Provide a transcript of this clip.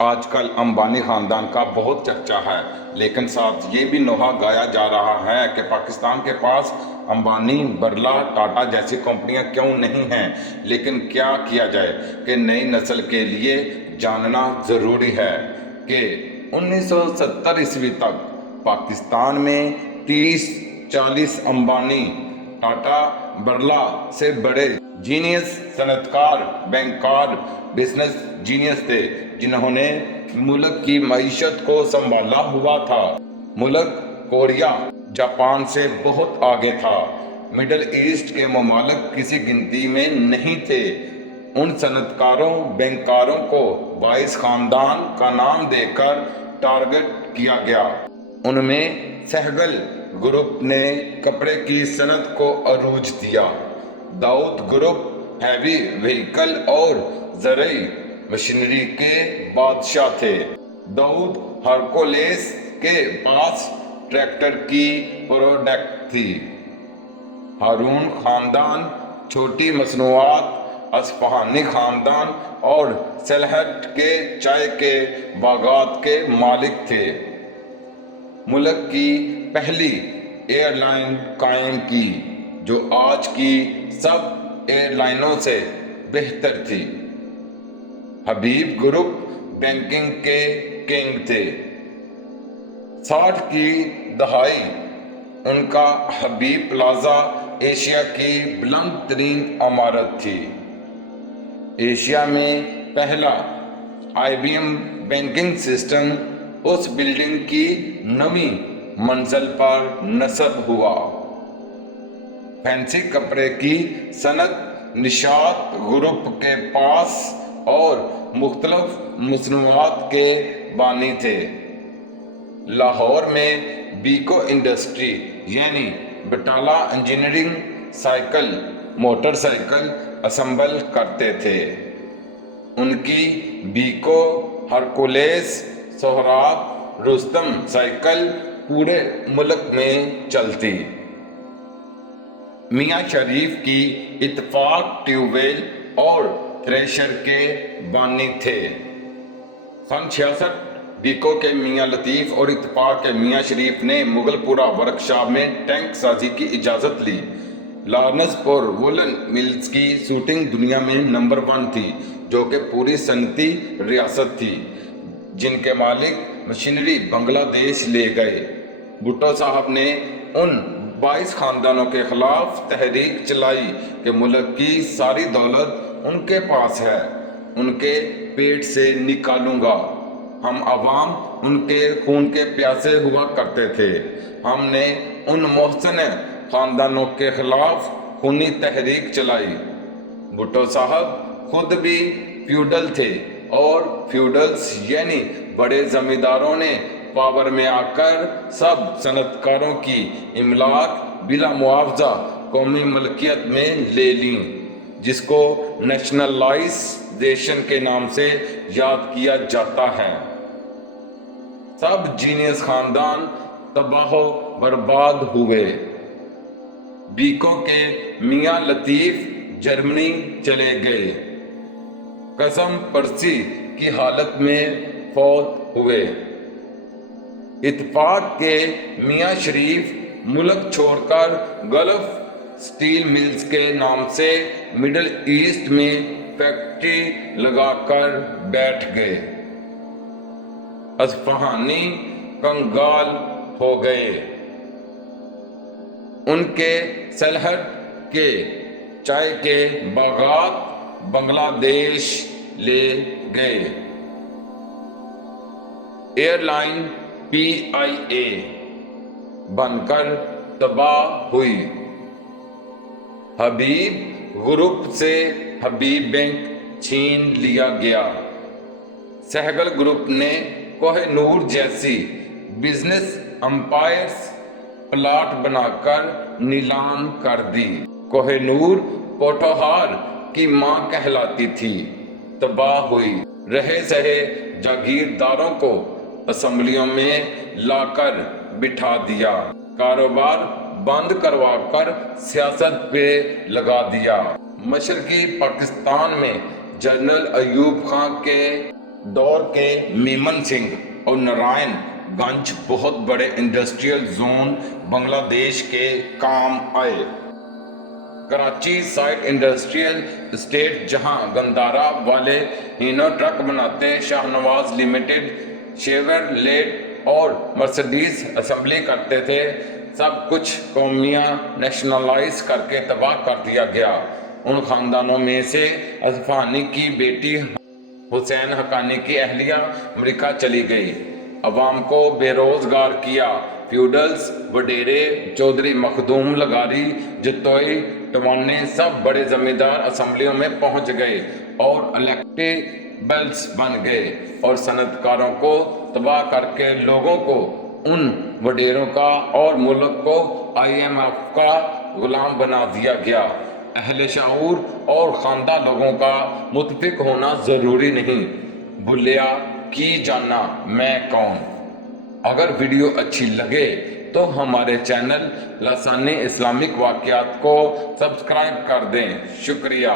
آج کل امبانی خاندان کا بہت چرچا ہے، لیکن ساتھ یہ بھی نوحہ گایا جا رہا ہے کہ پاکستان کے پاس امبانی، برلا، ٹاٹا جیسی کمپنیاں کیوں نہیں ہیں۔ لیکن کیا کیا جائے کہ نئی نسل کے لیے جاننا ضروری ہے کہ 1970 تک پاکستان میں 30-40 امبانی، ٹاٹا، برلا سے بڑے جینیس صنعتکار، بینکار، بزنس جینیس تھے جنہوں نے ملک کی معیشت کو سنبھالا ہوا تھا۔ ملک کوریا، جاپان سے بہت آگے تھا۔ مڈل ایسٹ کے ممالک کسی گنتی میں نہیں تھے۔ ان صنعتکاروں، بینکاروں کو 22 خاندان کا نام دے کر ٹارگٹ کیا گیا۔ ان میں سہگل گروپ نے کپڑے کی صنعت کو عروج دیا۔ داؤد گروپ ہیوی وہیکل اور زرعی مشینری کے بادشاہ تھے۔ داؤد ہرکولیس کے پاس ٹریکٹر کی پروڈکٹ تھی۔ ہارون خاندان چھوٹی مصنوعات، اصفہانی خاندان اور سلہٹ کے چائے کے باغات کے مالک تھے۔ ملک کی پہلی ایئر لائن قائم کی جو آج کی سب ایئر لائنوں سے بہتر تھی۔ حبیب گروپ بینکنگ کے کنگ تھے۔ 60 کی دہائی ان کا حبیب پلازا ایشیا کی بلند ترین عمارت تھی۔ ایشیا میں پہلا IBM بینکنگ سسٹم اس بلڈنگ کی 9ویں منزل پر نصب ہوا۔ فینسی کپڑے کی صنعت نشاط گروپ کے پاس اور مختلف مصنوعات کے بانی تھے۔ لاہور میں بیکو انڈسٹری یعنی Batala engineering cycle motorcycle cycle کرتے تھے۔ ان کی بیکو، ہرکولیس، سہراب، رستم سائیکل پورے ملک میں چلتی۔ میاں شریف کی اتفاق ٹیوب ویل اور تھریشر کے بانی تھے۔ سن 66 بیکو کے میاں لطیف اور اتفاق کے میاں شریف نے مغل پورہ ورکشاپ میں ٹینک سازی کی اجازت لی۔ لارنس پور وولن ملز کی شوٹنگ دنیا میں نمبر 1 تھی، جو کہ پوری صنعتی ریاست تھی، جن کے مالک مشینری بنگلہ دیش لے گئے۔ بھٹو صاحب نے ان 22 خاندانوں کے خلاف تحریک چلائی کہ ملک کی ساری دولت ان کے پاس ہے، ان کے پیٹ سے نکالوں گا۔ ہم عوام ان کے خون کے پیاسے ہوا کرتے تھے۔ ہم نے ان محسن خاندانوں کے خلاف خونی تحریک چلائی۔ بھٹو صاحب خود بھی فیوڈل تھے اور فیوڈلز یعنی بڑے زمینداروں نے پاور میں آ کر سب صنعتکاروں کی املاک بلا معاوضہ قومی ملکیت میں لے لیں، جس کو نیشنلائزیشن کے نام سے یاد کیا جاتا ہے۔ سب جینیس خاندان تباہ و برباد ہوئے۔ بیکو کے میاں لطیف جرمنی چلے گئے۔ قسم پرسی کی حالت میں فوت ہوئے۔ اتفاق کے میاں شریف ملک چھوڑ کر گلف سٹیل ملز کے نام سے مڈل ایسٹ میں فیکٹری لگا کر بیٹھ گئے۔ اصفہانی کنگال ہو گئے۔ ان کے سلہٹ کے چائے کے باغات بنگلہ دیش لے گئے۔ ایئر لائن PIA بن کر تباہ ہوئی۔ حبیب گروپ سے حبیب بینک چھین لیا گیا۔ سہگل گروپ نے کوہ نور جیسی بزنس امپائرز پلاٹ بنا کر نیلام کر دی۔ کوہ نور پوٹھوہار کی ماں کہلاتی تھی، تباہ ہوئی۔ رہے سہے جاگیرداروں کو اسمبلیوں میں لا کر بٹھا دیا، کاروبار بند کروا کر سیاست پہ لگا دیا۔ مشرقی پاکستان میں جنرل ایوب خان کے دور کے میمن سنگھ اور نارائن گنج بہت بڑے انڈسٹریل زون بنگلہ دیش کے کام آئے۔ کراچی سائٹ انڈسٹریل اسٹیٹ جہاں گندارا والے ہینو ٹرک بناتے، شاہ نواز لمیٹڈ شیورلیٹ اور مرسڈیز اسمبلی کرتے تھے، سب کچھ قومیاں نیشنلائز کر کے تباہ کر دیا گیا۔ ان خاندانوں میں سے اصفہانی کی بیٹی حسین حقانی کی اہلیہ امریکہ چلی گئی، عوام کو بے روزگار کیا۔ فیوڈلز، وڈیرے، چودھری مخدوم لغاری، جتوئی، ٹوانے سب بڑے زمیندار اسمبلیوں میں پہنچ گئے اور الیکٹیبلز بن گئے، اور صنعت کاروں کو تباہ کر کے لوگوں کو ان وڈیروں کا اور ملک کو IMF کا غلام بنا دیا گیا۔ اہل شعور اور خواندہ لوگوں کا متفق ہونا ضروری نہیں، بھولیا کی جانا میں کون۔ اگر ویڈیو اچھی لگے تو ہمارے چینل لسانی اسلامک واقعات کو سبسکرائب کر دیں۔ شکریہ۔